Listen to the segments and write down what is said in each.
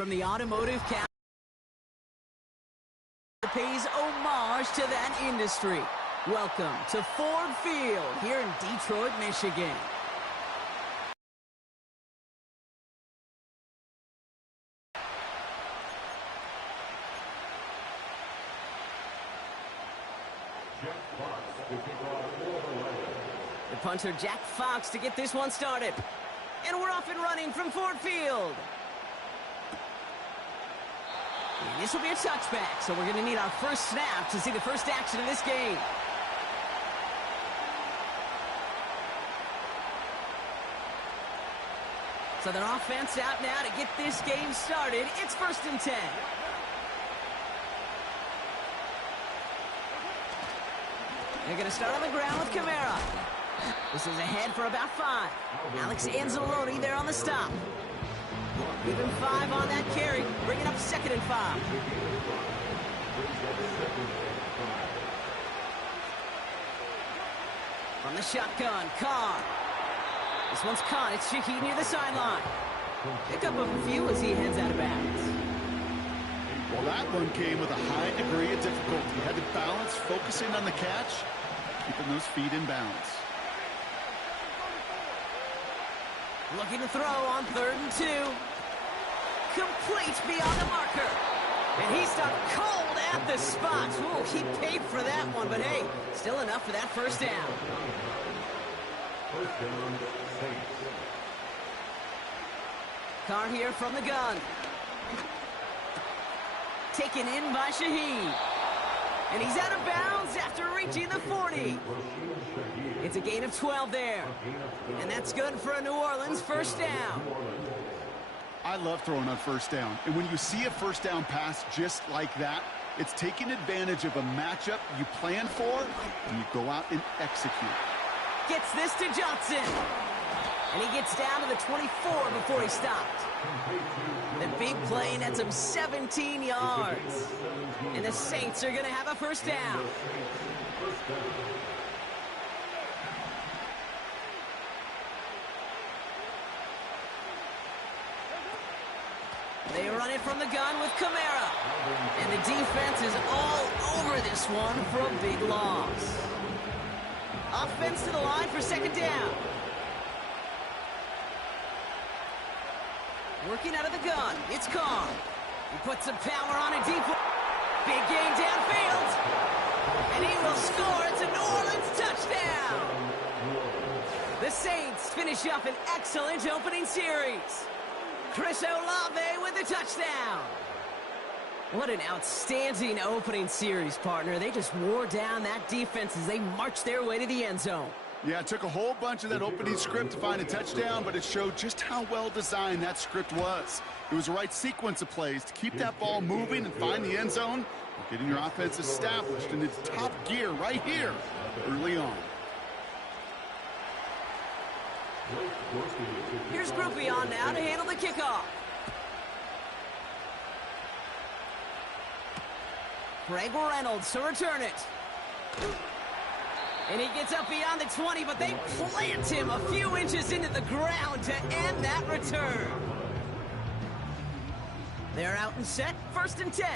from the automotive capital pays homage to that industry. Welcome to Ford Field here in Detroit, Michigan. The punter, Jack Fox, to get this one started. And we're off and running from Ford Field. And this will be a touchback, so we're going to need our first snap to see the first action of this game. So their offense out now to get this game started. It's 1st and 10. They're going to start on the ground with Kamara. This is ahead for about 5. Alex Anzalone there on the stop. Even 5 on that carry, bringing up 2nd and 5. From the shotgun, Carr. This one's caught. It's Shaheed near the sideline. Pick up a few as he heads out of bounds. Well, that one came with a high degree of difficulty. You had to balance, focusing on the catch, keeping those feet in bounds. Looking to throw on 3rd and 2. Complete beyond the marker. And he stopped cold at the spot. Ooh, he paid for that one, but hey, still enough for that first down. First down, Saints. Carr here from the gun. Taken in by Shaheed. And he's out of bounds after reaching the 40. It's a gain of 12 there. And that's good for a New Orleans first down. I love throwing on first down. And when you see a first down pass just like that, it's taking advantage of a matchup you plan for, and you go out and execute. Gets this to Johnson. And he gets down to the 24 before he stopped. The big play nets him 17 yards. And the Saints are going to have a first down. They run it from the gun with Kamara. And the defense is all over this one for a big loss. Offense to the line for 2nd down. Working out of the gun, it's Carr. He puts some power on a deep. Big gain downfield. And he will score. It's a New Orleans touchdown. The Saints finish up an excellent opening series. Chris Olave with the touchdown. What an outstanding opening series, partner. They just wore down that defense as they marched their way to the end zone. Yeah, it took a whole bunch of that opening script to find a touchdown, but it showed just how well designed that script was. It was the right sequence of plays to keep that ball moving and find the end zone, getting your offense established in its top gear right here early on. Here's Groupie on now to handle the kickoff. Greg Reynolds to return it. And he gets up beyond the 20, but they plant him a few inches into the ground to end that return. They're out and set, 1st and 10.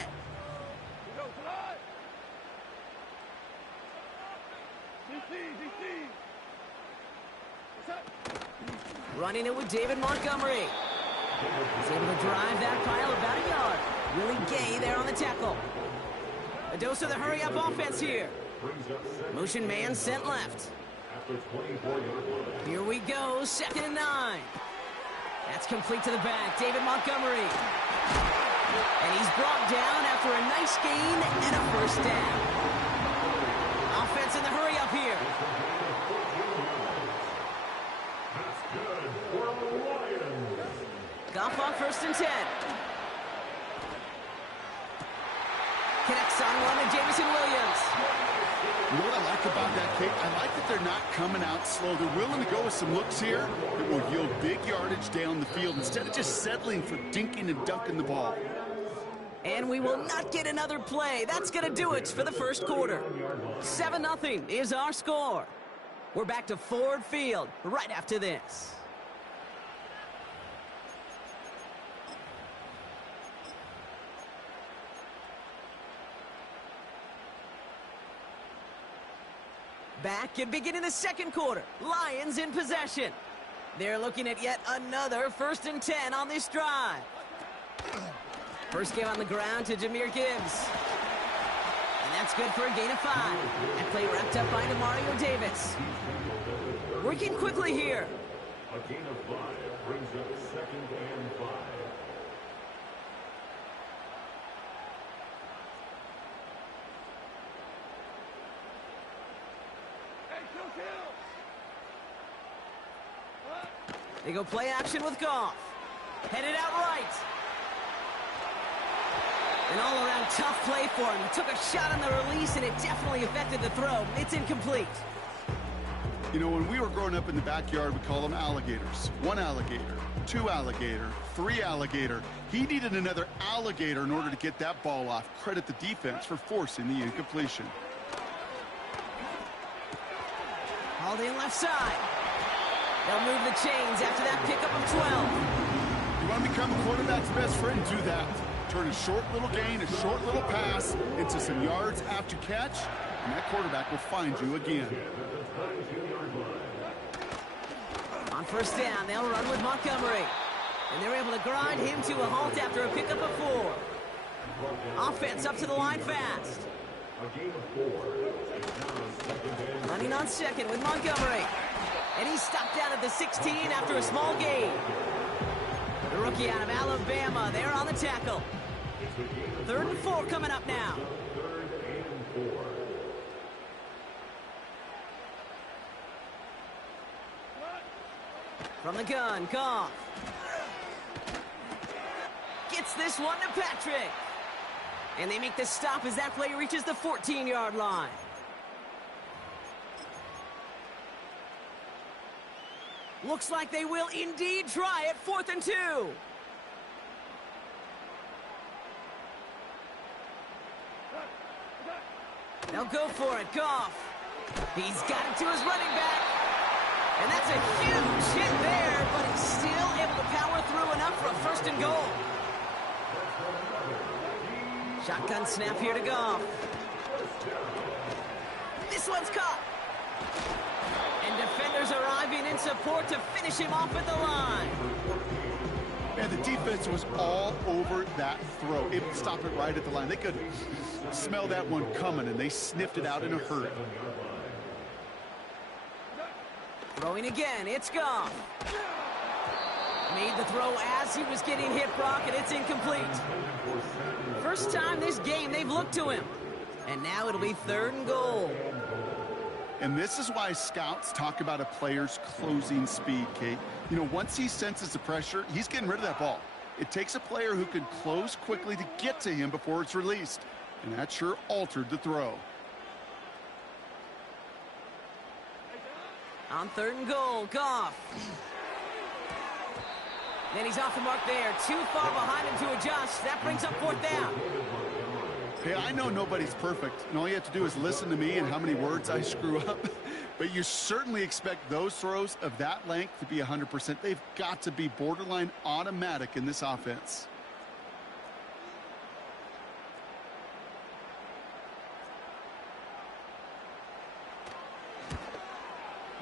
Running it with David Montgomery. He's able to drive that pile about a yard. Willie Gay there on the tackle. A dose of the hurry-up offense here. Motion man sent left. Here we go, 2nd and 9. That's complete to the back, David Montgomery. And he's brought down after a nice gain and a first down. Offense in the hurry-up here. Goff on 1st and 10. Connects on one to Jameson Williams. You know what I like about that kick? I like that they're not coming out slow. They're willing to go with some looks here that will yield big yardage down the field instead of just settling for dinking and dunking the ball. And we will not get another play. That's going to do it for the first quarter. 7-0 is our score. We're back to Ford Field right after this. back and beginning the second quarter. Lions in possession. They're looking at yet another 1st and 10 on this drive. First game on the ground to Jahmyr Gibbs. And that's good for a gain of 5. That play wrapped up by Demario Davis. Working quickly here. A gain of 5 brings up 2nd and 5. They go play action with Goff. Headed out right. An all-around tough play for him. He took a shot on the release, and it definitely affected the throw. It's incomplete. You know, when we were growing up in the backyard, we call them alligators. 1 alligator, 2 alligator, 3 alligator. He needed another alligator in order to get that ball off. Credit the defense for forcing the incompletion. Hauled in left side. They'll move the chains after that pickup of 12. You want to become a quarterback's best friend, do that. Turn a short little gain, a short little pass into some yards after catch, and that quarterback will find you again. On first down, they'll run with Montgomery. And they're able to grind him to a halt after a pickup of 4. Offense up to the line fast. Running on second with Montgomery. And he's stopped down at the 16 after a small gain. The rookie out of Alabama, they're on the tackle. 3rd and 4 coming up now. From the gun, Goff. Gets this one to Patrick. And they make the stop as that play reaches the 14-yard line. Looks like they will indeed try it. 4th and 2. They'll go for it. Goff. He's got it to his running back. And that's a huge hit there, but he's still able to power through enough for a 1st and goal. Shotgun snap here to Goff. This one's caught. And defenders arriving in support to finish him off at the line. And the defense was all over that throw. Able to stop it right at the line. They could smell that one coming, and they sniffed it out in a hurry. Throwing again, it's Goff. Made the throw as he was getting hit, Brock, and it's incomplete. First time this game they've looked to him. And now it'll be 3rd and goal. And this is why scouts talk about a player's closing speed, Kate. You know, once he senses the pressure, he's getting rid of that ball. It takes a player who can close quickly to get to him before it's released. And that sure altered the throw. On 3rd and goal, Goff. Then he's off the mark there. Too far behind him to adjust. That brings up 4th down. Hey, I know nobody's perfect, and all you have to do is listen to me and how many words I screw up. But you certainly expect those throws of that length to be 100%. They've got to be borderline automatic in this offense.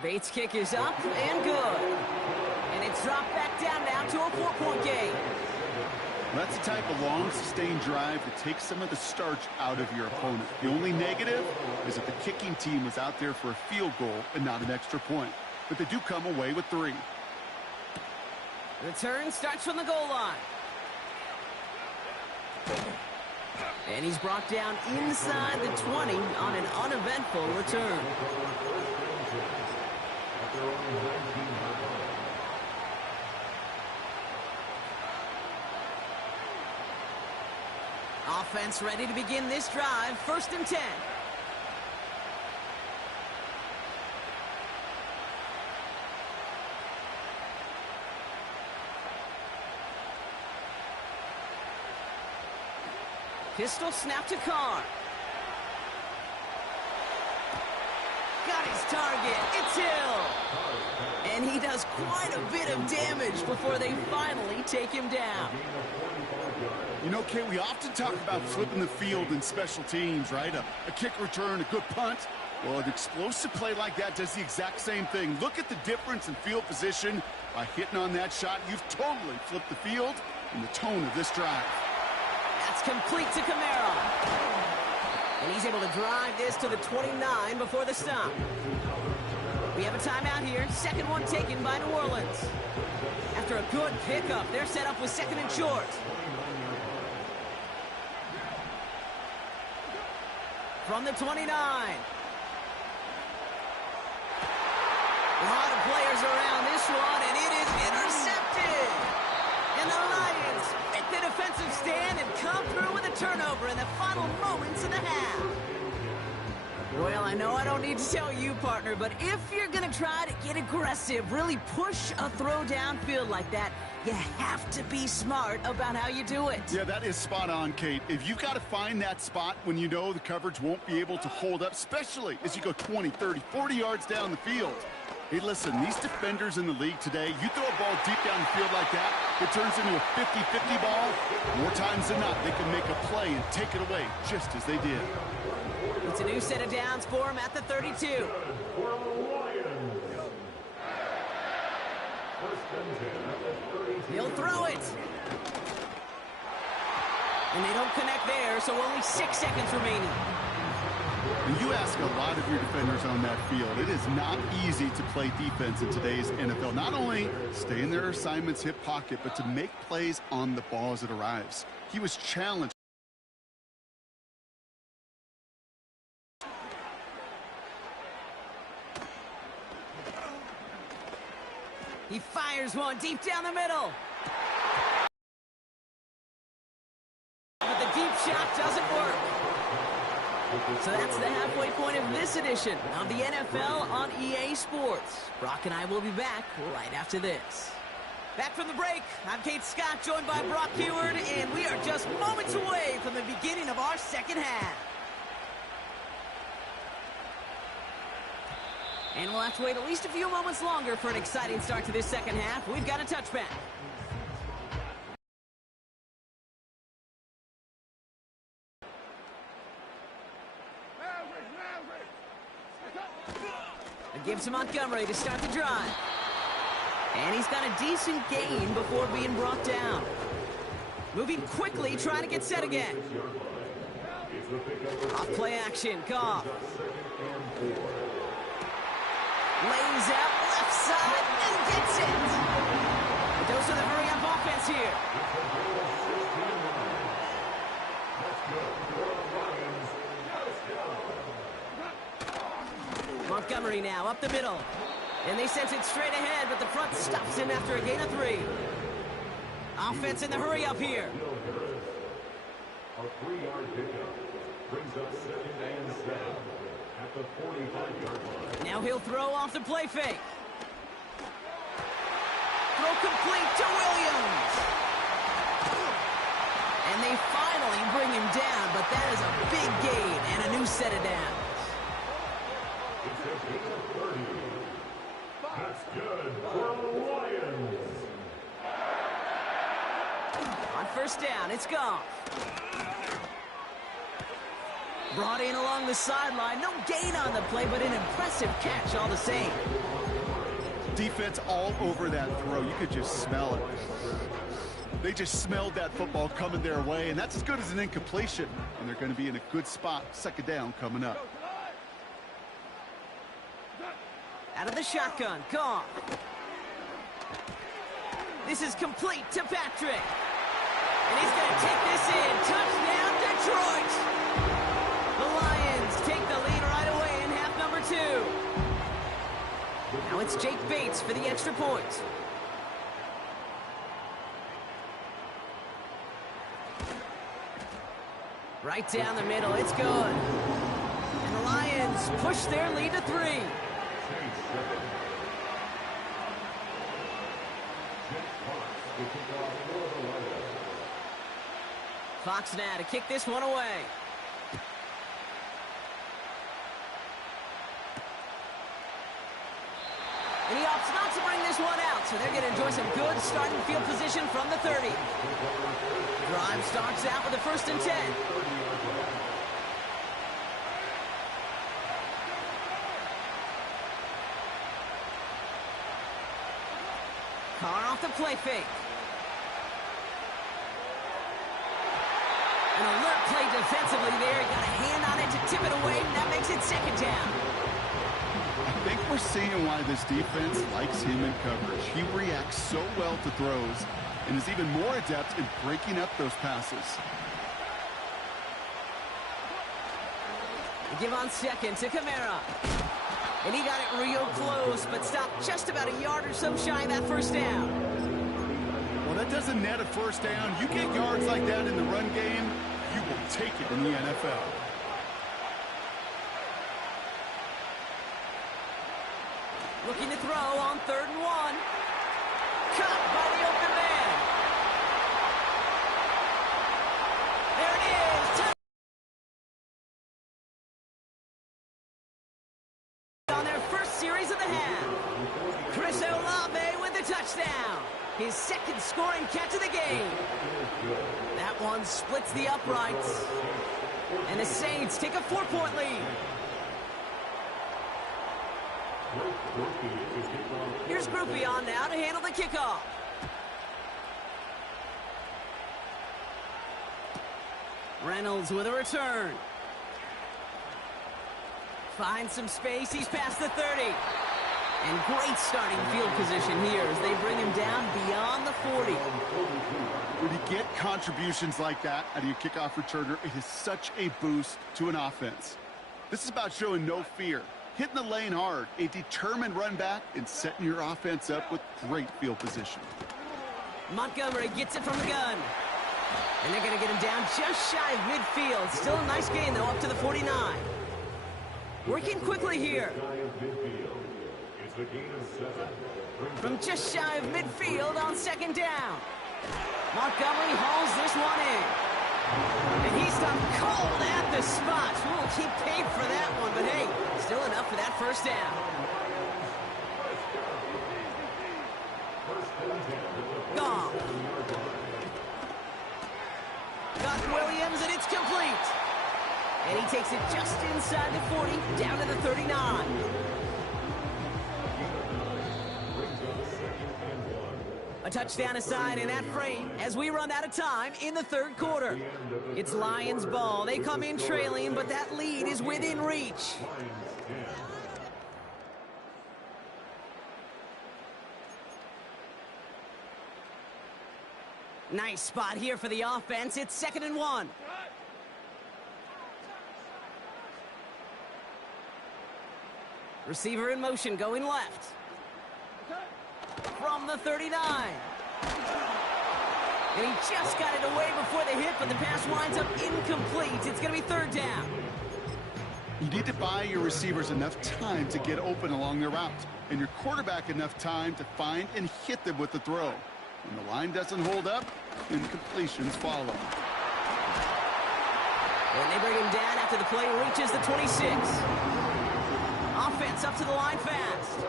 Bates' kick is up and good. And it's dropped back down now to a 4-point game. That's the type of long, sustained drive that takes some of the starch out of your opponent. The only negative is that the kicking team was out there for a field goal and not an extra point. But they do come away with 3. Return starts from the goal line. And he's brought down inside the 20 on an uneventful return. Offense ready to begin this drive. 1st and 10. Pistol snap to Carr. Got his target. It's Hill. And he does quite a bit of damage before they finally take him down. You know, Kate, we often talk about flipping the field in special teams, right? A kick return, a good punt. Well, an explosive play like that does the exact same thing. Look at the difference in field position. By hitting on that shot, you've totally flipped the field and the tone of this drive. That's complete to Camara. And he's able to drive this to the 29 before the stop. We have a timeout here. Second one taken by New Orleans. After a good pickup, they're set up with second and short. From the 29. A lot of players around this one, and it is intercepted. And the Lions make the defensive stand and come through with a turnover in the final moments of the half. Well, I know I don't need to tell you, partner, but if you're going to try to get aggressive, really push a throw downfield like that, you have to be smart about how you do it. Yeah, that is spot on, Kate. If you've got to find that spot when you know the coverage won't be able to hold up, especially as you go 20, 30, 40 yards down the field. Hey, listen, these defenders in the league today, you throw a ball deep down the field like that, it turns into a 50-50 ball. More times than not, they can make a play and take it away just as they did. It's a new set of downs for him at the 32. He'll throw it. And they don't connect there, so only 6 seconds remaining. And you ask a lot of your defenders on that field. It is not easy to play defense in today's NFL. Not only stay in their assignment's hip pocket, but to make plays on the ball as it arrives. He was challenged. He fires one deep down the middle. But the deep shot doesn't work. So that's the halfway point of this edition of the NFL on EA Sports. Brock and I will be back right after this. Back from the break, I'm Kate Scott, joined by Brock Heward, and we are just moments away from the beginning of our second half. And we'll have to wait at least a few moments longer for an exciting start to this second half. We've got a touchback. It gives to Montgomery to start the drive. And he's got a decent gain before being brought down. Moving quickly, trying to get set again. Off play action, Goff. Lays out left side and gets it. A dose of the hurry-up offense here. Montgomery now up the middle. And they sent it straight ahead, but the front stops him after a gain of 3. Offense in the hurry-up here. A 3-yard pickup brings up 2nd and 7 at the 45-yard line. Now he'll throw off the play fake. Throw complete to Williams. And they finally bring him down, but that is a big gain and a new set of downs. It's a gain of 30. That's good for the Lions. On first down, it's Goff. Brought in along the sideline. No gain on the play, but an impressive catch all the same. Defense all over that throw. You could just smell it. They just smelled that football coming their way, and that's as good as an incompletion. And they're going to be in a good spot. Second down coming up. Out of the shotgun, Goff. This is complete to Patrick. And he's going to take this in. Touchdown, Detroit. The Lions take the lead right away in half number 2. Now it's Jake Bates for the extra point. Right down the middle, it's good. And the Lions push their lead to 3. Fox now to kick this one away. And he opts not to bring this one out, so they're going to enjoy some good starting field position from the 30. Drive starts out with a 1st and 10. Carr off the play fake. An alert play defensively there. Got a hand on it to tip it away, and that makes it second down. I think we're seeing why this defense likes him in coverage. He reacts so well to throws and is even more adept in breaking up those passes. They give on second to Kamara. And he got it real close, but stopped just about a yard or so shy of that first down. Well, that doesn't net a first down. You get yards like that in the run game, you will take it in the NFL. Looking to throw on 3rd and 1. Caught by the open man. There it is. On their first series of the half. Chris Olave with the touchdown. His second scoring catch of the game. That one splits the uprights. And the Saints take a 4-point lead. Here's Groupie on now to handle the kickoff. Reynolds with a return. Finds some space. He's past the 30. And great starting field position here as they bring him down beyond the 40. When you get contributions like that out of your kickoff returner, it is such a boost to an offense. This is about showing no fear, hitting the lane hard, a determined run back, and setting your offense up with great field position. Montgomery gets it from the gun. And they're going to get him down just shy of midfield. Still a nice gain, though, up to the 49. Working quickly here. From just shy of midfield on 2nd down. Montgomery hauls this one in. And he's done cold at the spot. We'll keep paid for that one, but hey, still enough for that first down. Gone. Got Williams, and it's complete. And he takes it just inside the 40, down to the 39. A touchdown aside in that frame as we run out of time in the 3rd quarter. It's Lions ball. They come in trailing, but that lead is within reach. Nice spot here for the offense. It's 2nd and 1. Receiver in motion, going left. From the 39. And he just got it away before the hit, but the pass winds up incomplete. It's going to be 3rd down. You need to buy your receivers enough time to get open along their route, and your quarterback enough time to find and hit them with the throw. When the line doesn't hold up, incompletions follow. And they bring him down after the play reaches the 26. Offense up to the line fast.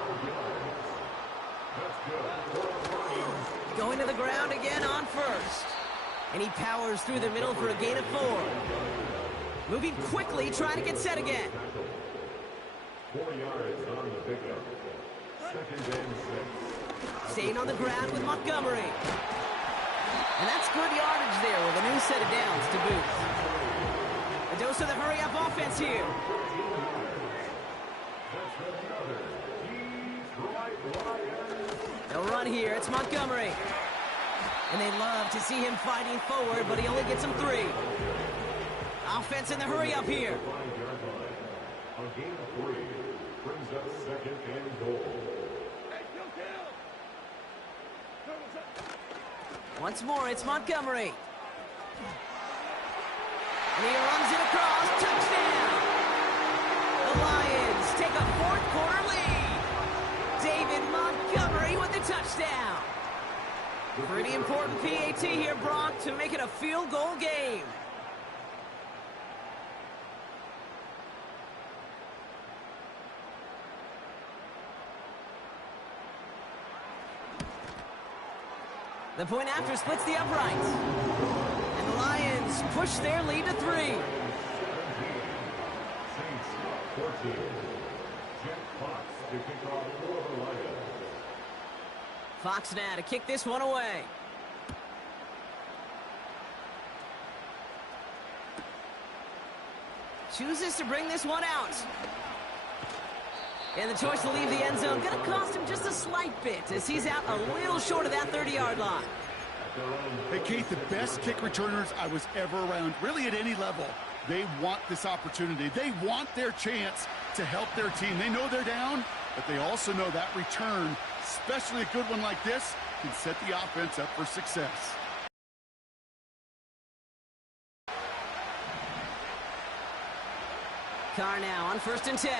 Going to the ground again on 1st. And he powers through the middle for a gain of 4. Moving quickly, trying to get set again. 4 yards on the pickup. 2nd and 6. Staying on the ground with Montgomery. And that's good yardage there with a new set of downs to boot. A dose of the hurry-up offense here. They'll run here. It's Montgomery. And they love to see him fighting forward, but he only gets them 3. Offense in the hurry-up here. A gain of 3 brings up 2nd and goal. Once more, it's Montgomery. And he runs it across. Touchdown! The Lions take a 4th quarter lead. David Montgomery with the touchdown. Pretty important PAT here, Brock, to make it a field goal game. The point after splits the uprights. And the Lions push their lead to 3. 17, Saints 14. Jack Fox to kick off for the Lions. Fox now to kick this one away. Chooses to bring this one out. And the choice to leave the end zone going to cost him just a slight bit as he's out a little short of that 30-yard line. Hey, Kate, the best kick returners I was ever around, really at any level, they want this opportunity. They want their chance to help their team. They know they're down, but they also know that return, especially a good one like this, can set the offense up for success. Carr now on 1st and 10.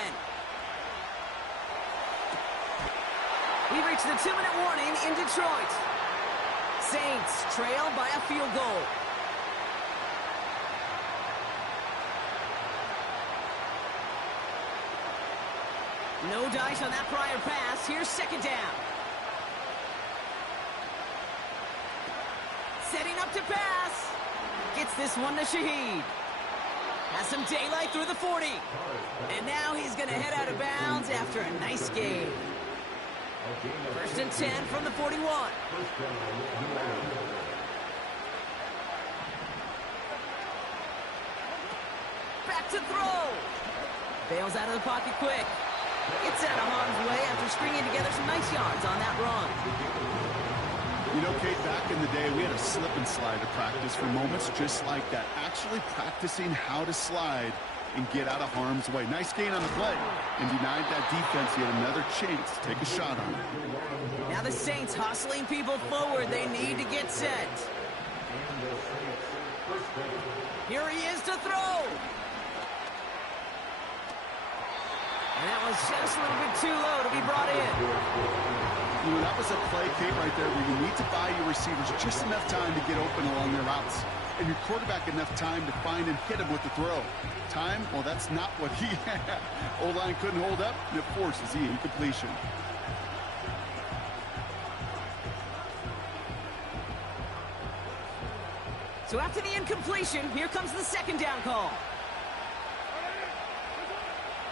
We reach the 2-minute warning in Detroit. Saints trail by a field goal. No dice on that prior pass. Here's 2nd down. Setting up to pass. Gets this one to Shaheed. Has some daylight through the 40. And now he's going to head out of bounds after a nice game. 1st and 10 from the 41. Back to throw. Bails out of the pocket quick. Gets out of harm's way after stringing together some nice yards on that run. You know, Kate, back in the day, we had a slip and slide to practice for moments just like that. Actually practicing how to slide and get out of harm's way. Nice gain on the play. And denied that defense yet another chance to take a shot on it. Now the Saints hustling people forward. They need to get set. Here he is to throw. And that was just a little bit too low to be brought in. You know, that was a play, Kate, right there where you need to buy your receivers just enough time to get open along their routes. And your quarterback enough time to find and hit him with the throw. Time, well, that's not what he had. O-line couldn't hold up, and it forces the incompletion. So after the incompletion, here comes the 2nd down call.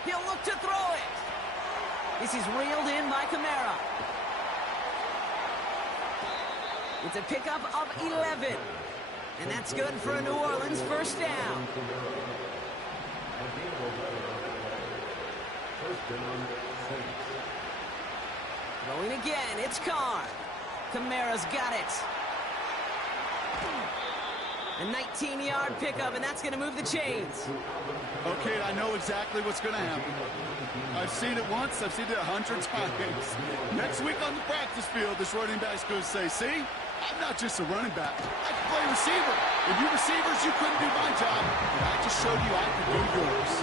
He'll look to throw it. This is reeled in by Kamara. It's a pickup of 11. And that's good for a New Orleans 1st down. Going again, it's Carr. Kamara's got it. A 19-yard pickup, and that's going to move the chains. Okay, I know exactly what's going to happen. I've seen it once, I've seen it 100 times. Next week on the practice field, this running back's going to say, see, I'm not just a running back. I can play receiver. And you receivers, you couldn't do my job, but I just showed you I could do yours.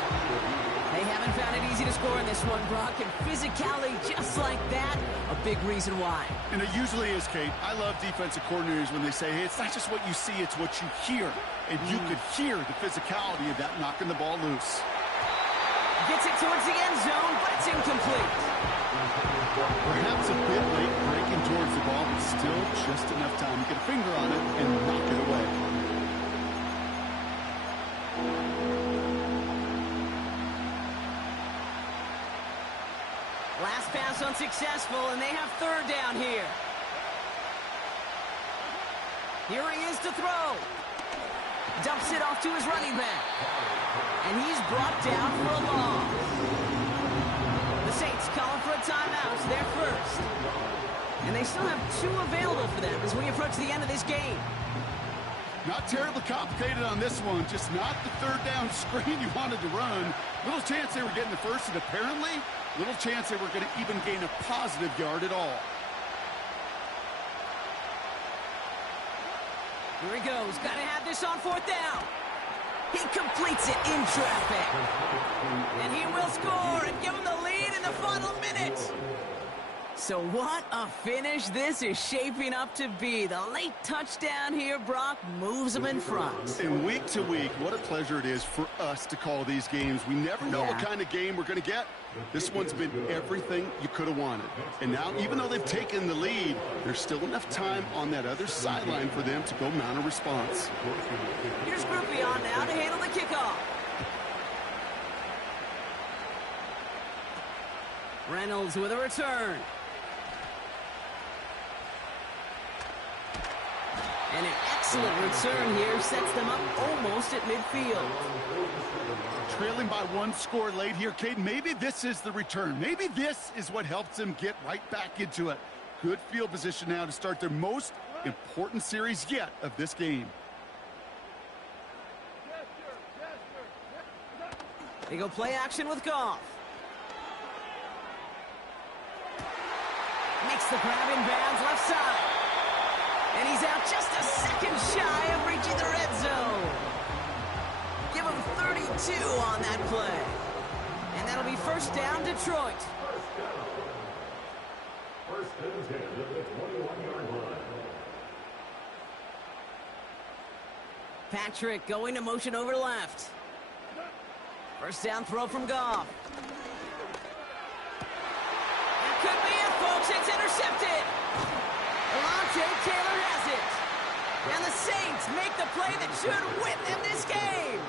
They haven't found it easy to score in this one, Brock, and physicality just like that, a big reason why. And it usually is, Kate. I love defensive coordinators when they say, hey, it's not just what you see, it's what you hear. And you could hear the physicality of that knocking the ball loose. Gets it towards the end zone, but it's incomplete. Perhaps a bit late breaking towards the ball, but still just enough time to get a finger on it and knock it away. Last pass unsuccessful, and they have 3rd down here. Here he is to throw. Dumps it off to his running back. And he's brought down for a loss. The Saints calling for a timeout. They're first. And they still have 2 available for them as we approach the end of this game. Not terribly complicated on this one. Just not the 3rd down screen you wanted to run. Little chance they were getting the first, and apparently, little chance they were going to even gain a positive yard at all. Here he goes. Got to have this on 4th down. He completes it in traffic. And he will score and give him the lead in the final minute. So what a finish this is shaping up to be. The late touchdown here, Brock, moves them in front. And week to week, what a pleasure it is for us to call these games. We never know what kind of game we're going to get. This one's been everything you could have wanted. And now, even though they've taken the lead, there's still enough time on that other sideline for them to go mount a response. Here's Groupie on now to handle the kickoff. Reynolds with a return. And an excellent return here sets them up almost at midfield. Trailing by one score late here, Cade. Maybe this is the return. Maybe this is what helps them get right back into it. Good field position now to start their most important series yet of this game. They go play action with Goff. Makes the grab in bounds left side. And he's out just a second shy of reaching the red zone. Give him 32 on that play. And that'll be first down, Detroit. First and 10 at the 21-yard line. Patrick going to motion over left. First down throw from Goff. It could be it, folks. It's intercepted. Alontae Taylor has it. And the Saints make the play that should win them this game.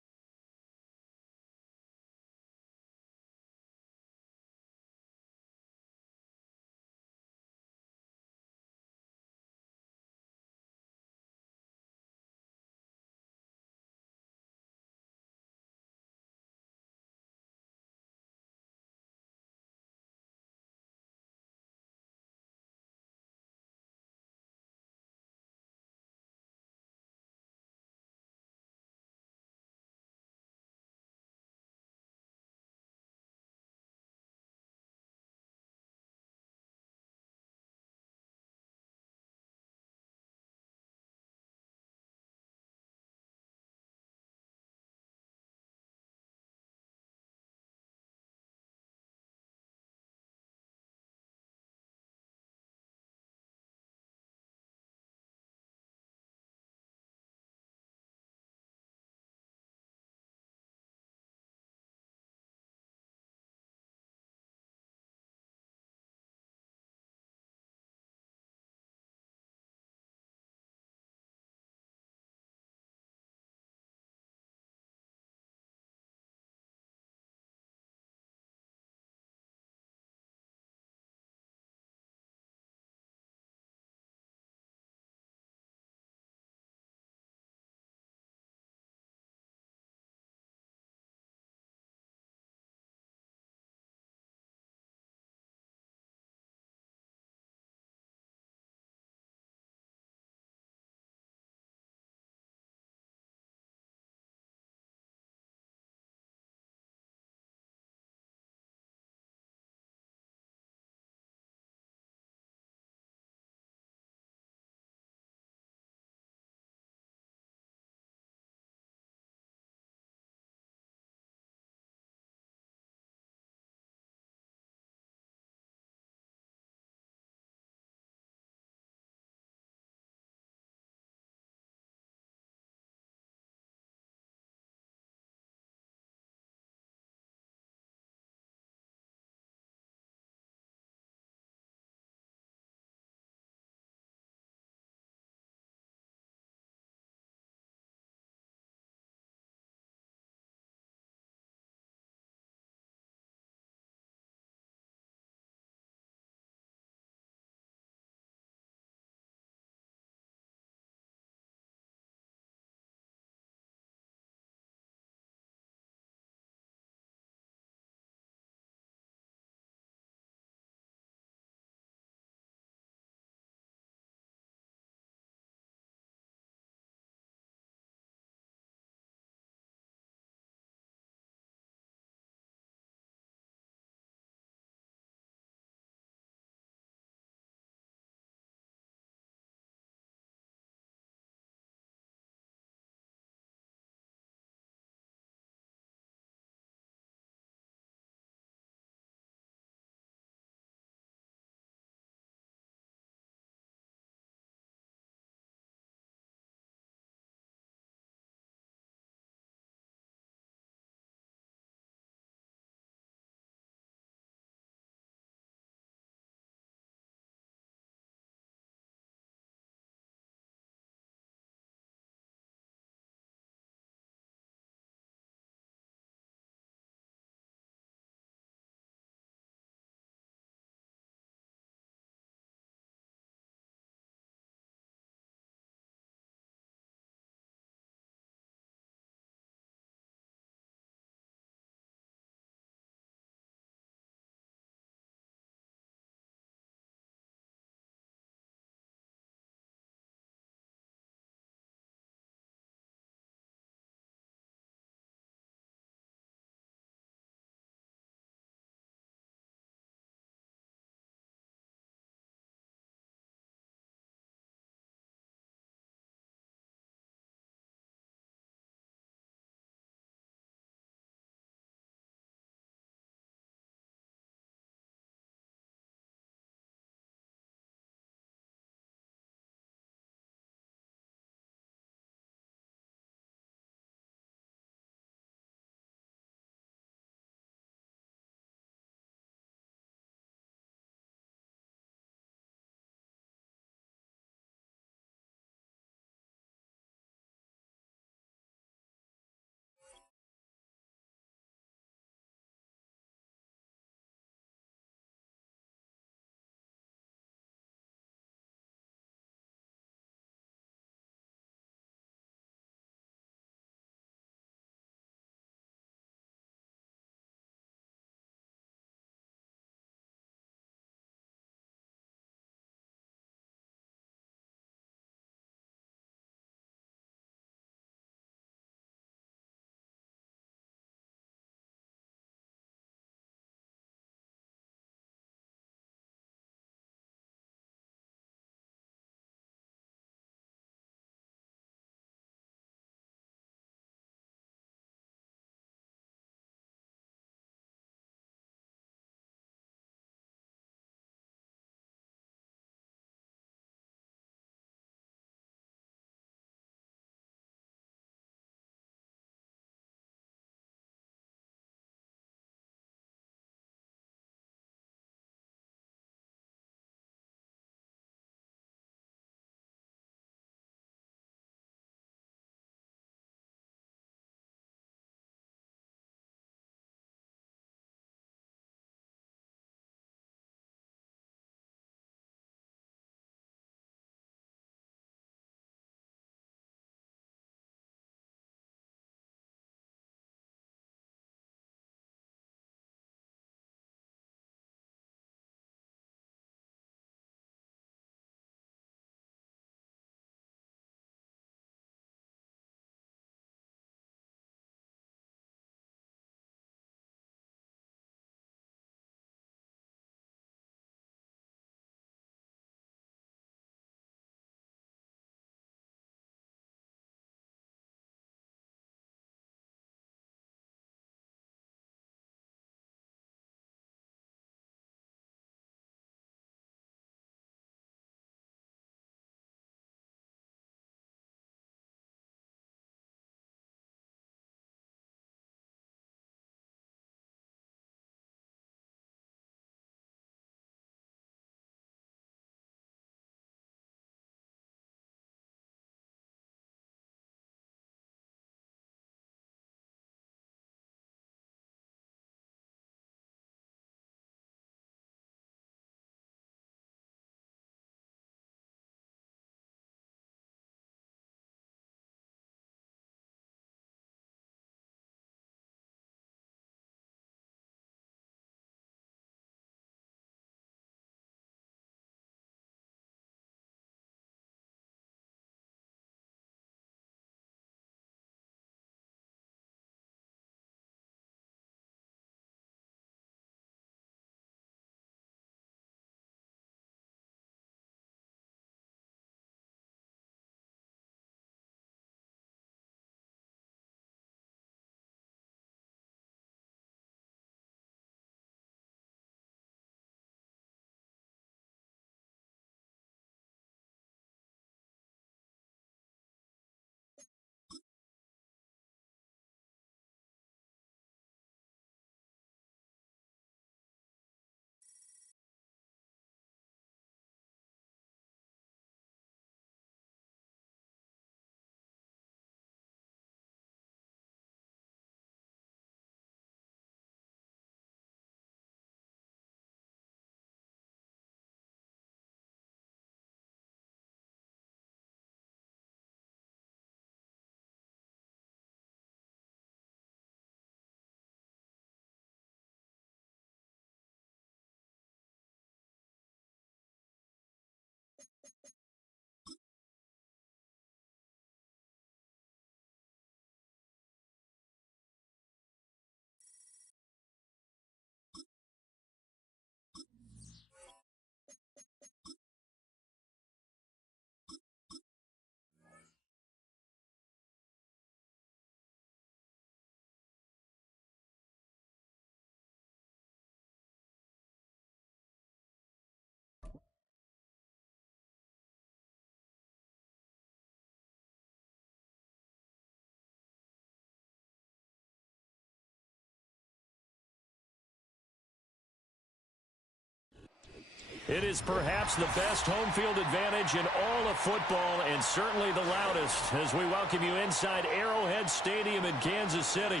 It is perhaps the best home field advantage in all of football and certainly the loudest as we welcome you inside Arrowhead Stadium in Kansas City.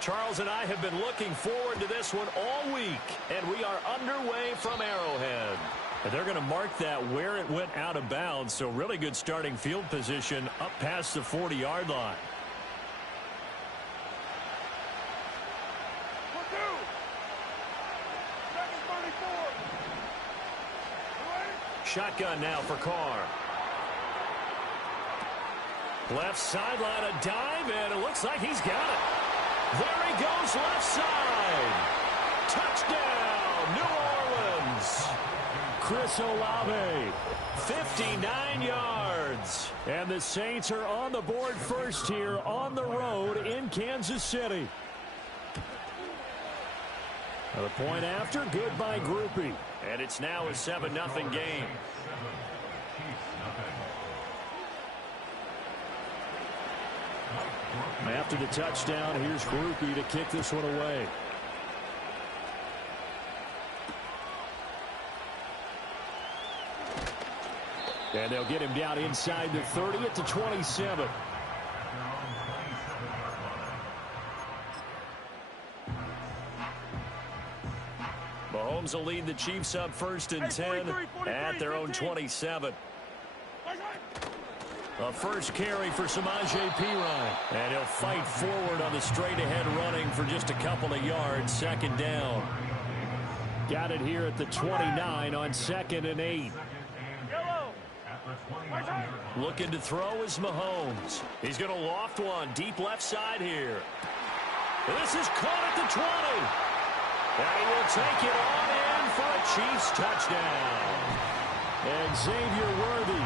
Charles and I have been looking forward to this one all week, and we are underway from Arrowhead. And they're going to mark that where it went out of bounds, so really good starting field position up past the 40-yard line. Shotgun now for Carr. Left sideline, a dive, and it looks like he's got it. There he goes, left side. Touchdown, New Orleans. Chris Olave, 59 yards. And the Saints are on the board first here on the road in Kansas City. The point after, good by Groupie. And it's now a 7-0 game. After the touchdown, here's Groupie to kick this one away. And they'll get him down inside the 30 at the 27. Mahomes will lead the Chiefs up first and 10 at their own 27. A first carry for Samaje Perine. And he'll fight forward on the straight-ahead running for just a couple of yards. Second down. Got it here at the 29 on 2nd and 8. Looking to throw is Mahomes. He's going to loft one deep left side here. This is caught at the 20. And he will take it on in for a Chiefs touchdown. And Xavier Worthy,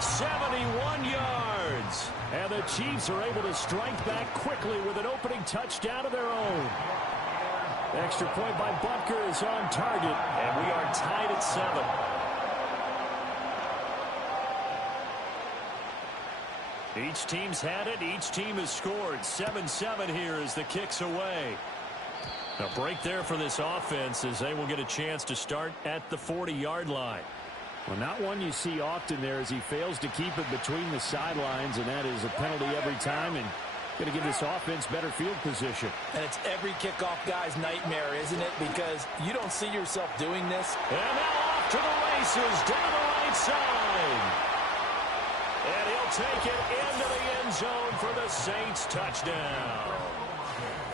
71 yards. And the Chiefs are able to strike back quickly with an opening touchdown of their own. Extra point by Butker is on target. And we are tied at 7. Each team's had it. Each team has scored. 7-7 here as the kick's away. A break there for this offense as they will get a chance to start at the 40-yard line. Well, not one you see often there as he fails to keep it between the sidelines, and that is a penalty every time and going to give this offense better field position. And it's every kickoff guy's nightmare, isn't it? Because you don't see yourself doing this. And now off to the races down the right side. And he'll take it into the end zone for the Saints touchdown.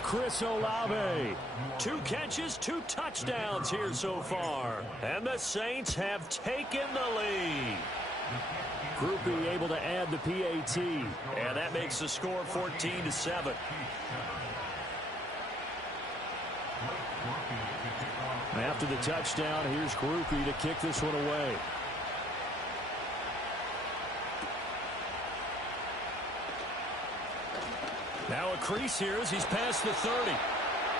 Chris Olave, 2 catches, 2 touchdowns here so far. And the Saints have taken the lead. Groupie able to add the PAT. And that makes the score 14-7. After the touchdown, here's Groupie to kick this one away. Now a crease here as he's past the 30.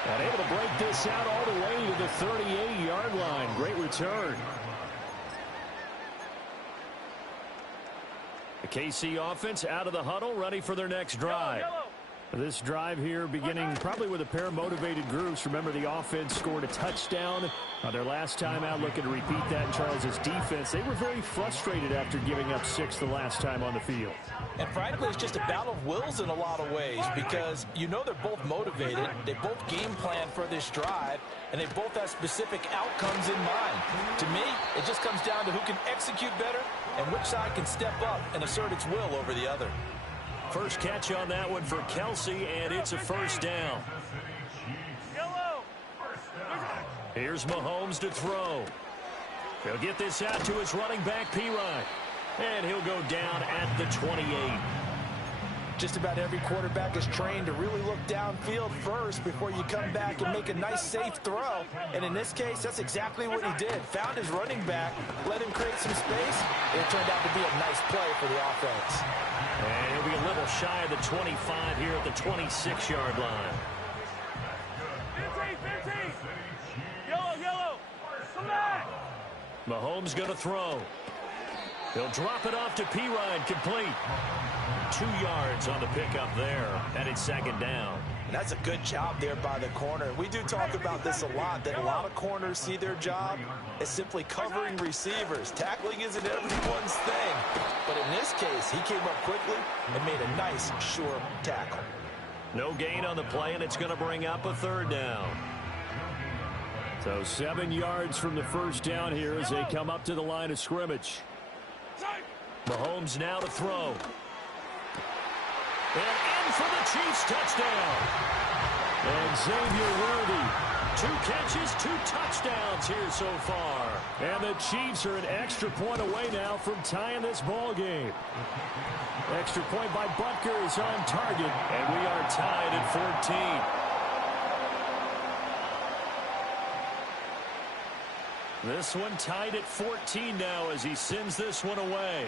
And able to break this out all the way to the 38-yard line. Great return. The KC offense out of the huddle, ready for their next drive. This drive here beginning probably with a pair of motivated groups. Remember, the offense scored a touchdown their last time out. Looking to repeat that in Charles's defense. They were very frustrated after giving up 6 the last time on the field. And frankly, it's just a battle of wills in a lot of ways because you know they're both motivated. They both game plan for this drive, and they both have specific outcomes in mind. To me, it just comes down to who can execute better and which side can step up and assert its will over the other. First catch on that one for Kelsey, and it's a first down. Here's Mahomes to throw. He'll get this out to his running back, Perine. And he'll go down at the 28. Just about every quarterback is trained to really look downfield first before you come back and make a nice, safe throw. And in this case, that's exactly what he did. Found his running back, let him create some space, and it turned out to be a nice play for the offense. And he'll be a little shy of the 25 here at the 26-yard line. Yellow, come back! Mahomes going to throw. He'll drop it off to Pirine, complete. 2 yards on the pickup there, and it's second down. And that's a good job there by the corner. We do talk about this a lot, that a lot of corners see their job as simply covering receivers. Tackling isn't everyone's thing. But in this case, he came up quickly and made a nice, sure tackle. No gain on the play, and it's going to bring up a third down. So 7 yards from the first down here as they come up to the line of scrimmage. Mahomes now to throw. And in for the Chiefs touchdown. And Xavier Worthy, 2 catches, 2 touchdowns here so far. And the Chiefs are an extra point away now from tying this ball game. Extra point by Butker is on target, and we are tied at 14. This one tied at 14 now as he sends this one away.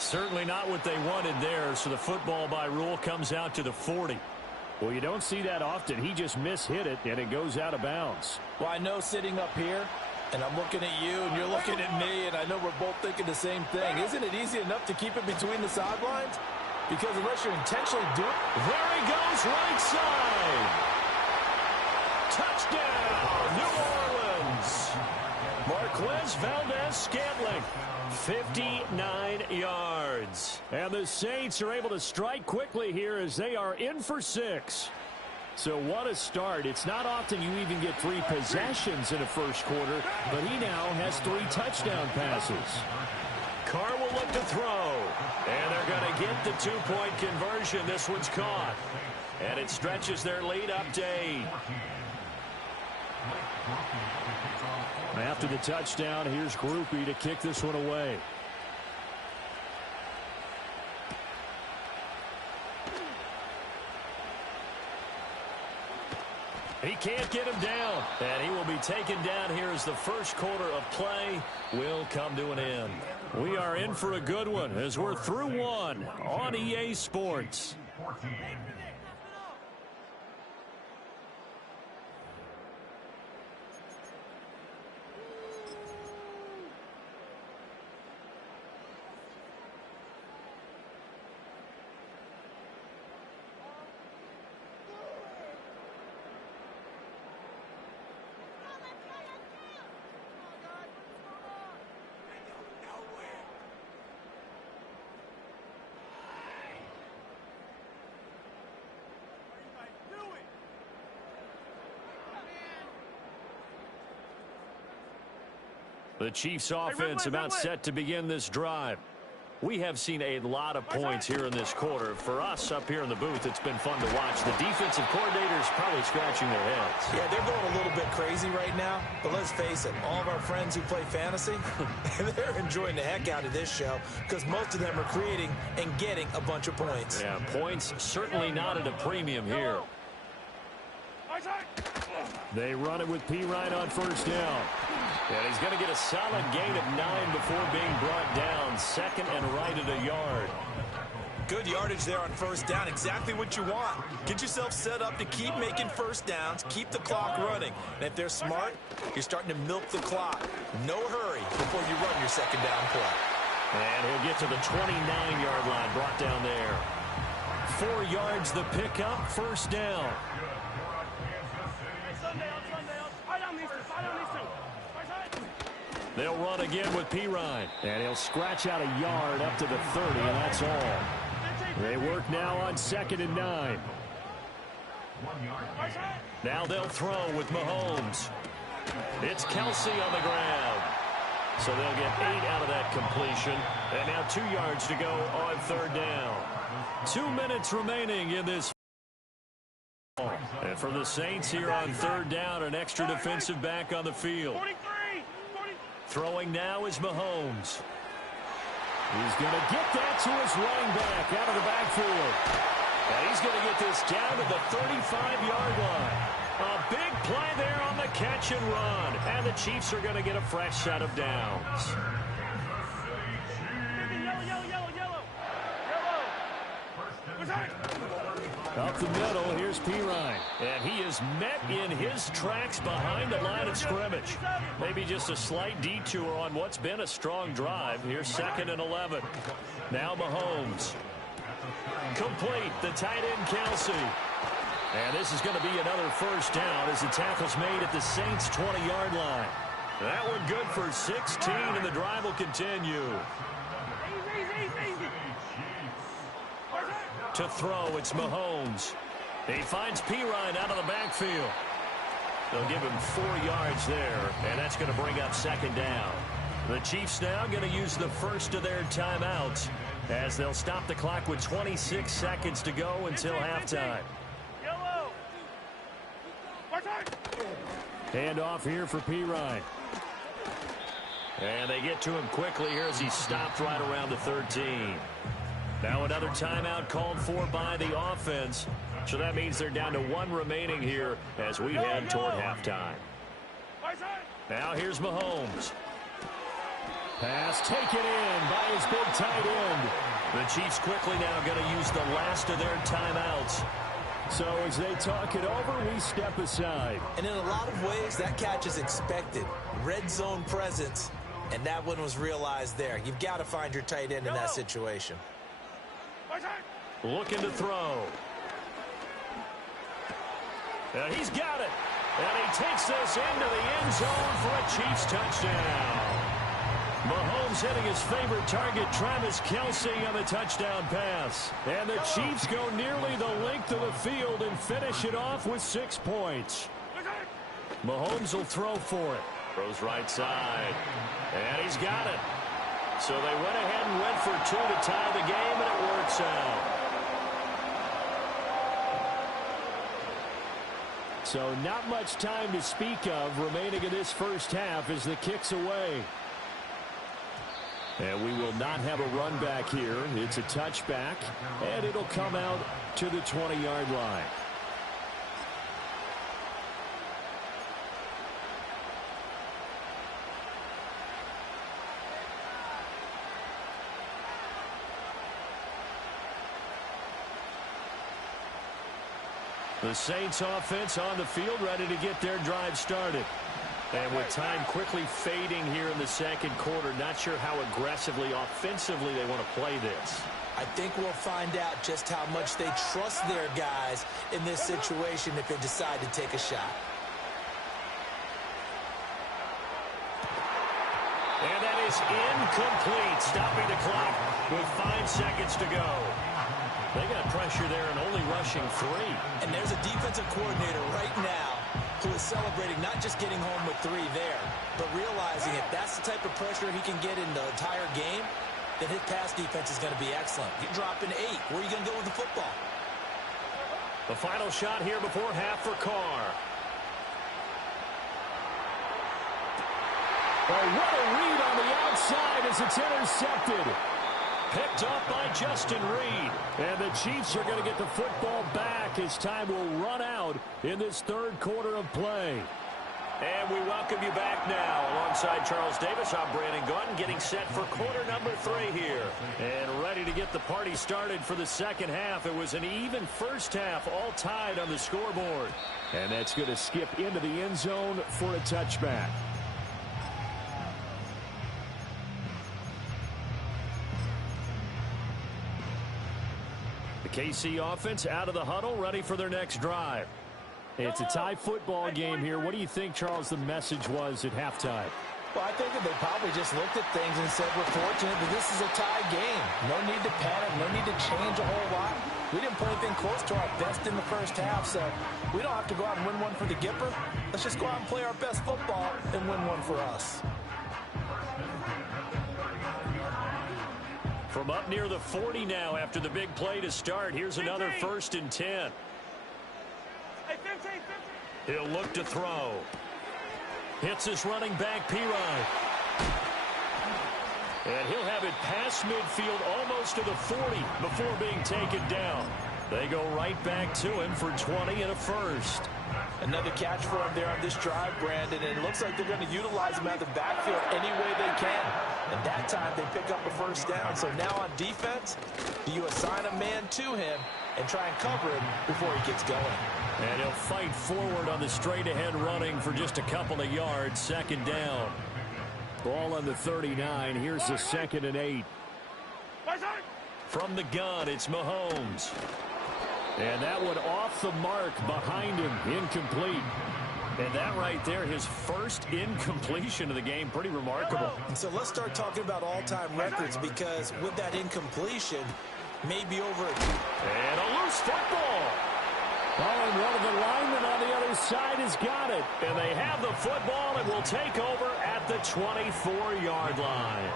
Certainly not what they wanted there, so the football by rule comes out to the 40. Well, you don't see that often. He just mishit it, and it goes out of bounds. Well, I know sitting up here, and I'm looking at you, and you're looking at me, and I know we're both thinking the same thing. Isn't it easy enough to keep it between the sidelines? Because unless you're intentionally doing it. There he goes, right side. Touchdown, New Orleans. Marquez Valdez-Scantling, 59 yards. And the Saints are able to strike quickly here as they are in for 6. So what a start. It's not often you even get 3 possessions in a first quarter, but he now has 3 touchdown passes. Carr will look to throw. And they're going to get the 2-point conversion. This one's caught. And it stretches their lead up to 8. After the touchdown, here's Groupie to kick this one away. He can't get him down, and he will be taken down here as the first quarter of play will come to an end. We are in for a good one as we're through one on EA Sports. The Chiefs offense about set to begin this drive. We have seen a lot of points here in this quarter. For us up here in the booth, it's been fun to watch. The defensive coordinators probably scratching their heads. Yeah, they're going a little bit crazy right now. But let's face it, all of our friends who play fantasy, they're enjoying the heck out of this show because most of them are creating and getting a bunch of points. Yeah, points certainly not at a premium here. They run it with Pirine on first down. And he's going to get a solid gain of 9 before being brought down. Second and right at a yard. Good yardage there on first down. Exactly what you want. Get yourself set up to keep making first downs. Keep the clock running. And if they're smart, you're starting to milk the clock. No hurry before you run your second down play. And he'll get to the 29-yard line. Brought down there. 4 yards the pickup. First down. They'll run again with Pirine. And he'll scratch out a yard up to the 30, and that's all. They work now on 2nd and 9. Now they'll throw with Mahomes. It's Kelsey on the ground. So they'll get 8 out of that completion. And now 2 yards to go on third down. 2 minutes remaining in this. And for the Saints here on third down, an extra defensive back on the field. Throwing now is Mahomes. He's going to get that to his running back out of the backfield. And he's going to get this down to the 35-yard line. A big play there on the catch and run. And the Chiefs are going to get a fresh set of downs. Up up the middle. Here's Pirine. And he is met in his tracks behind the line of scrimmage. Maybe just a slight detour on what's been a strong drive. Here's 2nd and 11. Now Mahomes. Complete. The tight end, Kelsey. And this is going to be another first down as the tackle's made at the Saints' 20-yard line. That one good for 16, and the drive will continue. To throw, it's Mahomes. He finds Pirine out of the backfield. They'll give him 4 yards there, and that's going to bring up 2nd down. The Chiefs now going to use the first of their timeouts as they'll stop the clock with 26 seconds to go until halftime. Hand off here for Pirine. And they get to him quickly here as he stopped right around the 13. Now another timeout called for by the offense. So that means they're down to 1 remaining here as we head toward halftime. Now here's Mahomes. Pass taken in by his big tight end. The Chiefs quickly now going to use the last of their timeouts. So as they talk it over, we step aside. And in a lot of ways, that catch is expected. Red zone presence, and that one was realized there. You've got to find your tight end in that situation. Looking to throw. And he's got it. And he takes this into the end zone for a Chiefs touchdown. Mahomes hitting his favorite target, Travis Kelsey, on the touchdown pass. And the Chiefs go nearly the length of the field and finish it off with 6 points. Mahomes will throw for it. Throws right side. And he's got it. So they went ahead and went for 2 to tie the game, and it works out. So not much time to speak of remaining in this first half as the kick's away. And we will not have a run back here. It's a touchback, and it'll come out to the 20-yard line. The Saints offense on the field, ready to get their drive started. And with time quickly fading here in the second quarter, not sure how aggressively, offensively they want to play this. I think we'll find out just how much they trust their guys in this situation if they decide to take a shot. And that is incomplete, stopping the clock with 5 seconds to go. They got pressure there and only rushing 3. And there's a defensive coordinator right now who is celebrating not just getting home with 3 there, but realizing if that's the type of pressure he can get in the entire game, then his pass defense is going to be excellent. You're dropping 8. Where are you going to go with the football? The final shot here before half for Carr. Oh, what a read on the outside as it's intercepted. Picked up by Justin Reed. And the Chiefs are going to get the football back as time will run out in this third quarter of play. And we welcome you back now. Alongside Charles Davis, I'm Brandon Gunn, getting set for quarter number 3 here. And ready to get the party started for the second half. It was an even first half, all tied on the scoreboard. And that's going to skip into the end zone for a touchback. The KC offense out of the huddle, ready for their next drive. It's a tie football game here. What do you think, Charles, the message was at halftime? Well, I think that they probably just looked at things and said, we're fortunate that this is a tie game. No need to panic, no need to change a whole lot. We didn't play anything close to our best in the first half, so we don't have to go out and win one for the Gipper. Let's just go out and play our best football and win one for us. From up near the 40 now after the big play to start, here's another 1st and 10. He'll look to throw. Hits his running back, Pirine. And he'll have it past midfield almost to the 40 before being taken down. They go right back to him for 20 and a first. Another catch for him there on this drive, Brandon, and it looks like they're going to utilize him out of the backfield any way they can. And that time they pick up a first down. So now on defense, do you assign a man to him and try and cover him before he gets going? And he'll fight forward on the straight-ahead running for just a couple of yards. Second down. Ball on the 39. Here's the 2nd and 8. From the gun, it's Mahomes. And that one off the mark behind him. Incomplete. And that right there, his first incompletion of the game. Pretty remarkable. So let's start talking about all-time records, because with that incompletion, maybe over. And a loose football. Oh, and one of the linemen on the other side has got it. And they have the football and will take over at the 24-yard line.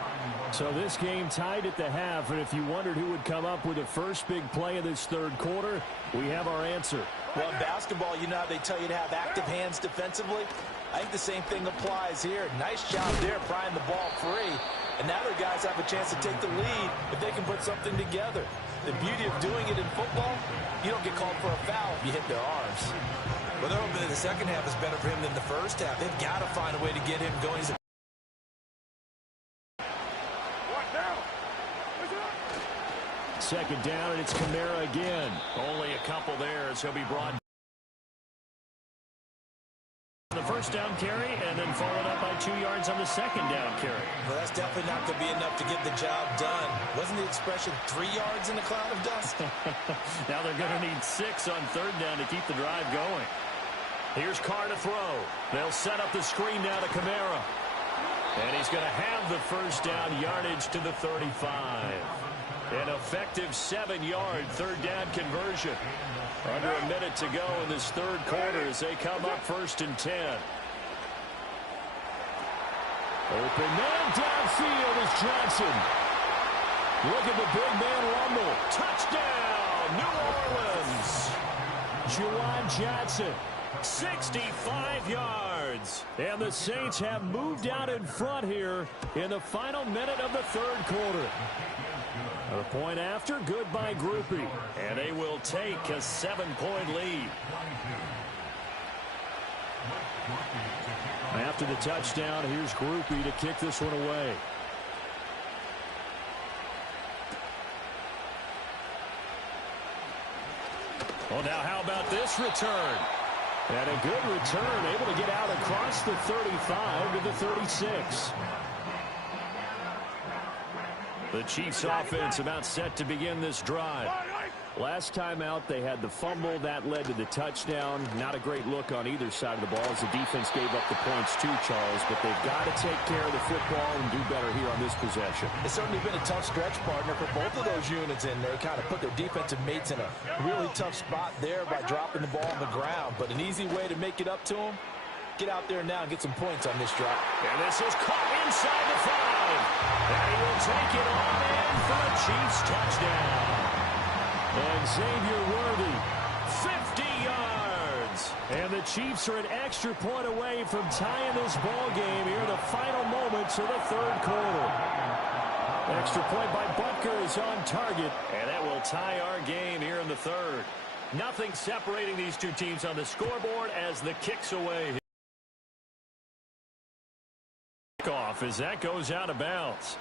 So this game tied at the half, and if you wondered who would come up with the first big play of this third quarter, we have our answer. Well, in basketball, you know how they tell you to have active hands defensively? I think the same thing applies here. Nice job there, prying the ball free. And now their guys have a chance to take the lead if they can put something together. The beauty of doing it in football, you don't get called for a foul if you hit their arms. Well, they're hoping the second half is better for him than the first half. They've got to find a way to get him going. Second down, and it's Kamara again. Only a couple there as he'll be brought. The first down carry, and then followed up by 2 yards on the second down carry. Well, that's definitely not going to be enough to get the job done. Wasn't the expression 3 yards in a cloud of dust? Now they're going to need 6 on third down to keep the drive going. Here's Carr to throw. They'll set up the screen now to Kamara. And he's going to have the first down yardage to the 35. An effective 7-yard third down conversion. Under a minute to go in this third quarter as they come up 1st and 10. Open man downfield is Johnson. Look at the big man rumble. Touchdown, New Orleans. Juwan Johnson, 65 yards. And the Saints have moved out in front here in the final minute of the third quarter. A point after, good by Groupie. And they will take a 7-point lead. After the touchdown, here's Groupie to kick this one away. Well, now how about this return? And a good return, able to get out across the 35 to the 36. The Chiefs offense about set to begin this drive. Last time out, they had the fumble. That led to the touchdown. Not a great look on either side of the ball as the defense gave up the points too, Charles. But they've got to take care of the football and do better here on this possession. It's certainly been a tough stretch, partner, for both of those units, and they kind of put their defensive mates in a really tough spot there by dropping the ball on the ground. But an easy way to make it up to them, get out there now and get some points on this drive. And this is caught inside the 5. And he will take it on in for a Chiefs touchdown. And Xavier Worthy, 50 yards. And the Chiefs are an extra point away from tying this ball game here in the final moments of the third quarter. Extra point by Butker is on target, and that will tie our game here in the third. Nothing separating these two teams on the scoreboard as the kick's away. Kickoff as that goes out of bounds.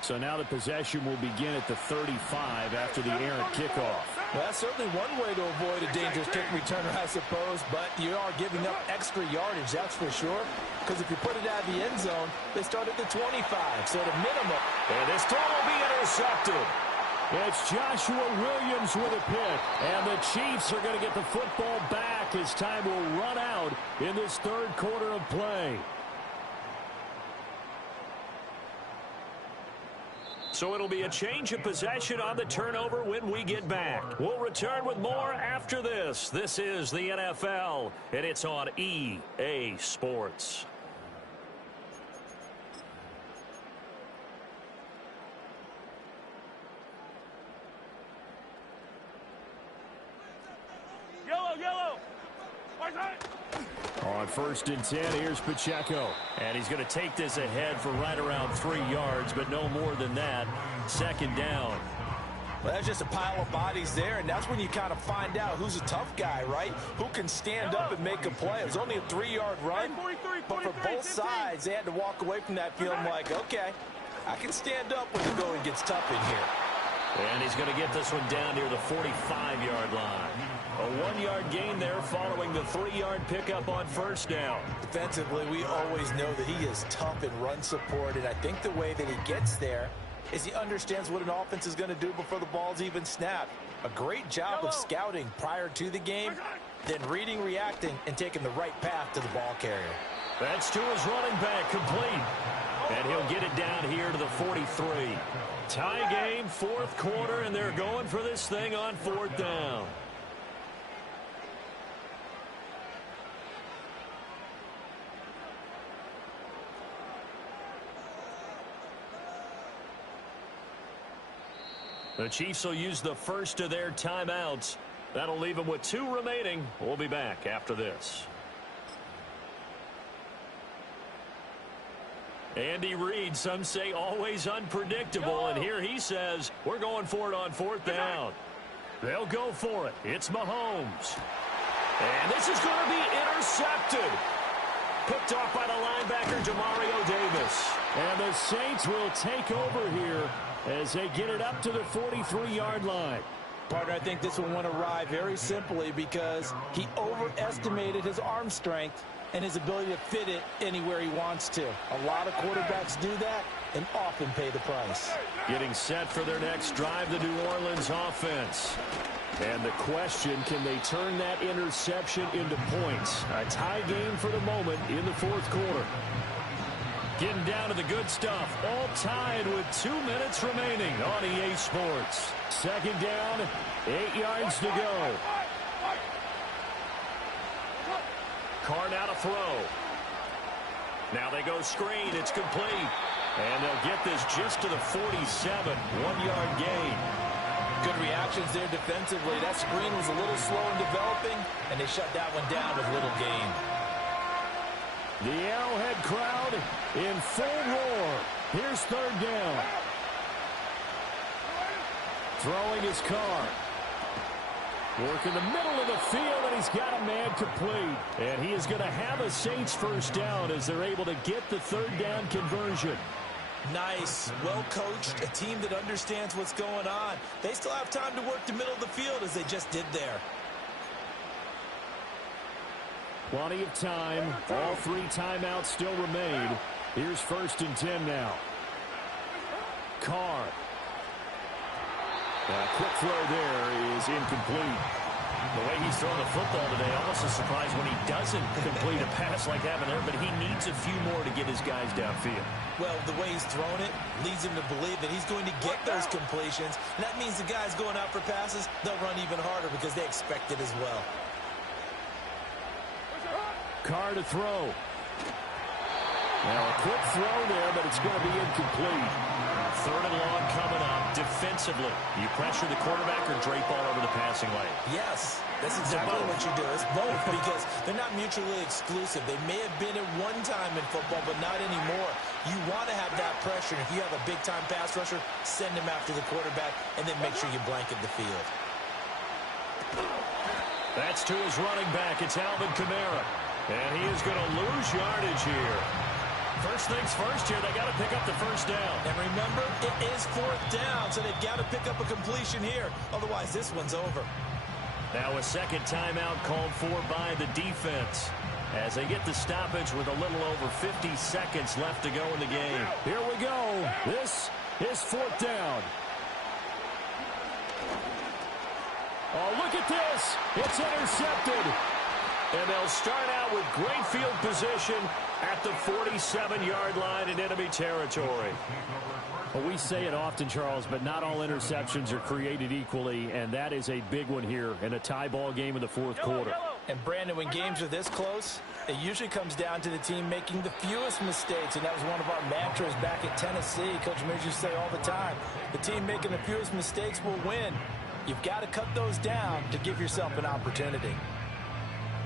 So now the possession will begin at the 35 after the errant kickoff. Well, that's certainly one way to avoid a dangerous kick returner, I suppose, but you are giving up extra yardage, that's for sure. Because if you put it out of the end zone, they start at the 25, so the minimum. And this throw will be intercepted. It's Joshua Williams with a pick. And the Chiefs are going to get the football back as time will run out in this third quarter of play. So it'll be a change of possession on the turnover when we get back. We'll return with more after this. This is the NFL, and it's on EA Sports. Yellow. On 1st and 10, here's Pacheco. And he's going to take this ahead for right around 3 yards, but no more than that. Second down. Well, that's just a pile of bodies there, and that's when you kind of find out who's a tough guy, right? Who can stand up and make a play. It was only a 3-yard run, but for both sides, they had to walk away from that feeling like, okay, I can stand up when the going gets tough in here. And he's going to get this one down near the 45-yard line. A 1-yard gain there following the 3-yard pickup on first down. Defensively, we always know that he is tough in run support, and I think the way that he gets there is he understands what an offense is going to do before the ball's even snapped. A great job of scouting prior to the game, then reading, reacting, and taking the right path to the ball carrier. That's to his running back, complete. And he'll get it down here to the 43. Tie game, fourth quarter, and they're going for this thing on fourth down. The Chiefs will use the first of their timeouts. That'll leave them with 2 remaining. We'll be back after this. Andy Reid, some say always unpredictable, and here he says we're going for it on fourth down. They'll go for it. It's Mahomes. And this is going to be intercepted. Picked off by the linebacker, Demario Davis. And the Saints will take over here as they get it up to the 43-yard line. Partner, I think this one went awry very simply because he overestimated his arm strength and his ability to fit it anywhere he wants to. A lot of quarterbacks do that and often pay the price. Getting set for their next drive, the New Orleans offense. And the question, can they turn that interception into points? A tie game for the moment in the fourth quarter. Getting down to the good stuff. All tied with 2 minutes remaining on EA Sports. Second down, 8 yards to go. Carr now to throw. Now they go screen. It's complete. And they'll get this just to the 47. 1-yard gain. Good reactions there defensively. That screen was a little slow in developing, and they shut that one down with little gain. The Arrowhead crowd in full roar. Here's third down. Throwing his Carr. Work in the middle of the field, and he's got a man complete. And he is going to have a Saints first down as they're able to get the third down conversion. Nice, well coached, a team that understands what's going on. They still have time to work the middle of the field as they just did there. Plenty of time. All 3 timeouts still remain. Here's first and 10 now. Carr. A quick throw there is incomplete. The way he's throwing the football today, almost a surprise when he doesn't complete a pass like that there, but he needs a few more to get his guys downfield. Well, the way he's thrown it leads him to believe that he's going to get those completions. And that means the guys going out for passes, they'll run even harder because they expect it as well. Carr to throw. Now a quick throw there, but it's going to be incomplete. Third and long coming up. Defensively, you pressure the quarterback or drape all over the passing lane? Yes, that's exactly what you do. It's both because they're not mutually exclusive. They may have been at one time in football, but not anymore. You want to have that pressure. If you have a big-time pass rusher, send him after the quarterback, and then make sure you blanket the field. That's to his running back. It's Alvin Kamara. And he is going to lose yardage here. First things first here, they got to pick up the first down. And remember, it is fourth down, so they've got to pick up a completion here. Otherwise, this one's over. Now a second timeout called for by the defense as they get the stoppage with a little over 50 seconds left to go in the game. Here we go. This is fourth down. Oh, look at this. It's intercepted. And they'll start out with great field position at the 47-yard line in enemy territory. Well, we say it often, Charles, but not all interceptions are created equally, and that is a big one here in a tie ball game in the fourth quarter. And, Brandon, when games are this close, it usually comes down to the team making the fewest mistakes, and that was one of our mantras back at Tennessee. Coach Mears used to say all the time, the team making the fewest mistakes will win. You've got to cut those down to give yourself an opportunity.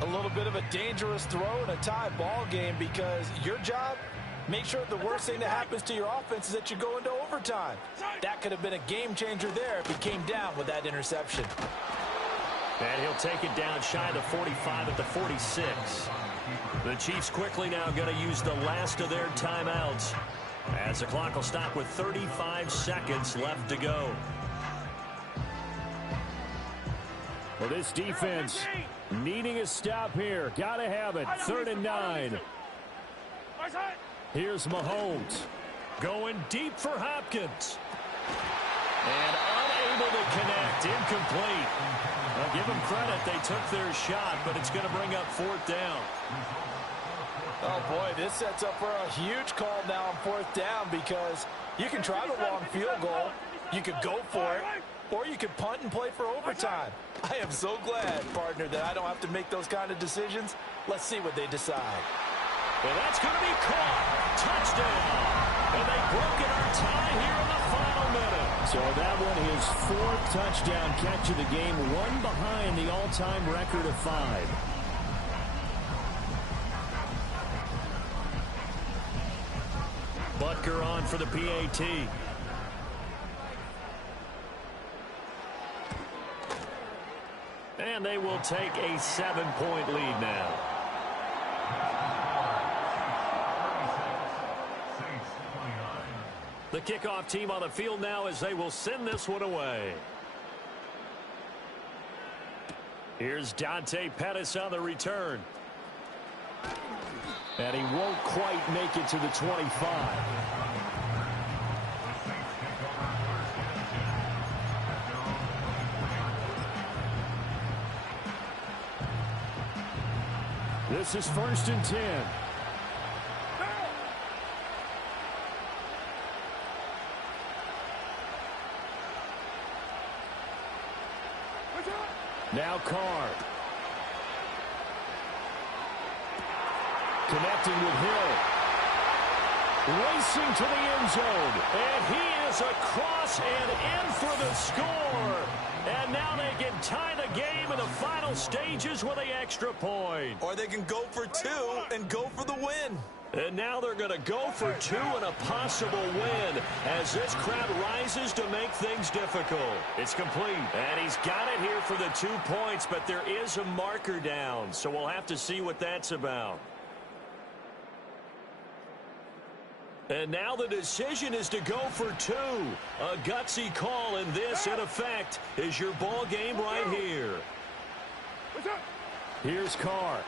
A little bit of a dangerous throw in a tie ball game because your job Make sure the worst thing that happens to your offense is that you go into overtime. That could have been a game changer there if he came down with that interception. And he'll take it down shy of the 45 at the 46. The Chiefs quickly now going to use the last of their timeouts, as the clock will stop with 35 seconds left to go. Well, this defense needing a stop here. Got to have it. 3rd and 9. Here's Mahomes. Going deep for Hopkins. And unable to connect. Incomplete. I'll give them credit. They took their shot, but it's going to bring up 4th down. Oh, boy, this sets up for a huge call now on 4th down, because you can try the long field goal, you could go for it, or you could punt and play for overtime. I am so glad, partner, that I don't have to make those kind of decisions. Let's see what they decide. And that's going to be caught. Touchdown. And they've broken our tie here in the final minute. So that one, his 4th touchdown catch of the game, one behind the all-time record of 5. Butker on for the PAT. And they will take a 7-point lead now. The kickoff team on the field now as they will send this one away. Here's Dante Pettis on the return. And he won't quite make it to the 25. This is 1st and 10. Now Carr. Connecting with Hill. Racing to the end zone. And he is across and in for the score. And now they can tie the game in the final stages with the extra point. Or they can go for 2 and go for the win. And now they're going to go for 2 and a possible win as this crowd rises to make things difficult. It's complete. And he's got it here for the 2 points, but there is a marker down, so we'll have to see what that's about. And now the decision is to go for 2. A gutsy call, and this, in effect, is your ball game right here. Here's Carr.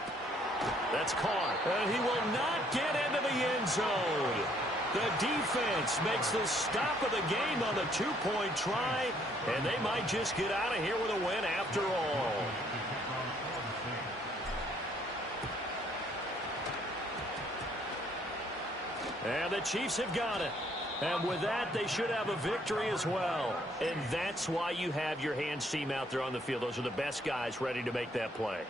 That's Carr. And he will not get into the end zone. The defense makes the stop of the game on the 2-point try, and they might just get out of here with a win after all. And the Chiefs have got it. And with that, they should have a victory as well. And that's why you have your hands team out there on the field. Those are the best guys ready to make that play.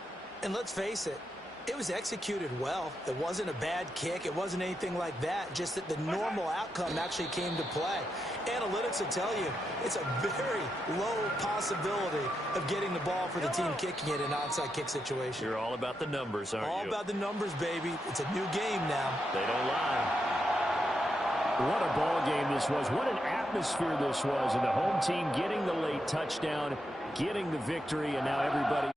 And let's face it, it was executed well. It wasn't a bad kick. It wasn't anything like that. Just that the normal outcome actually came to play. Analytics will tell you it's a very low possibility of getting the ball for the team kicking it in an onside kick situation. You're all about the numbers, aren't you? All about the numbers, baby. It's a new game now. They don't lie. What a ball game this was. What an atmosphere this was. And the home team getting the late touchdown, getting the victory, and now everybody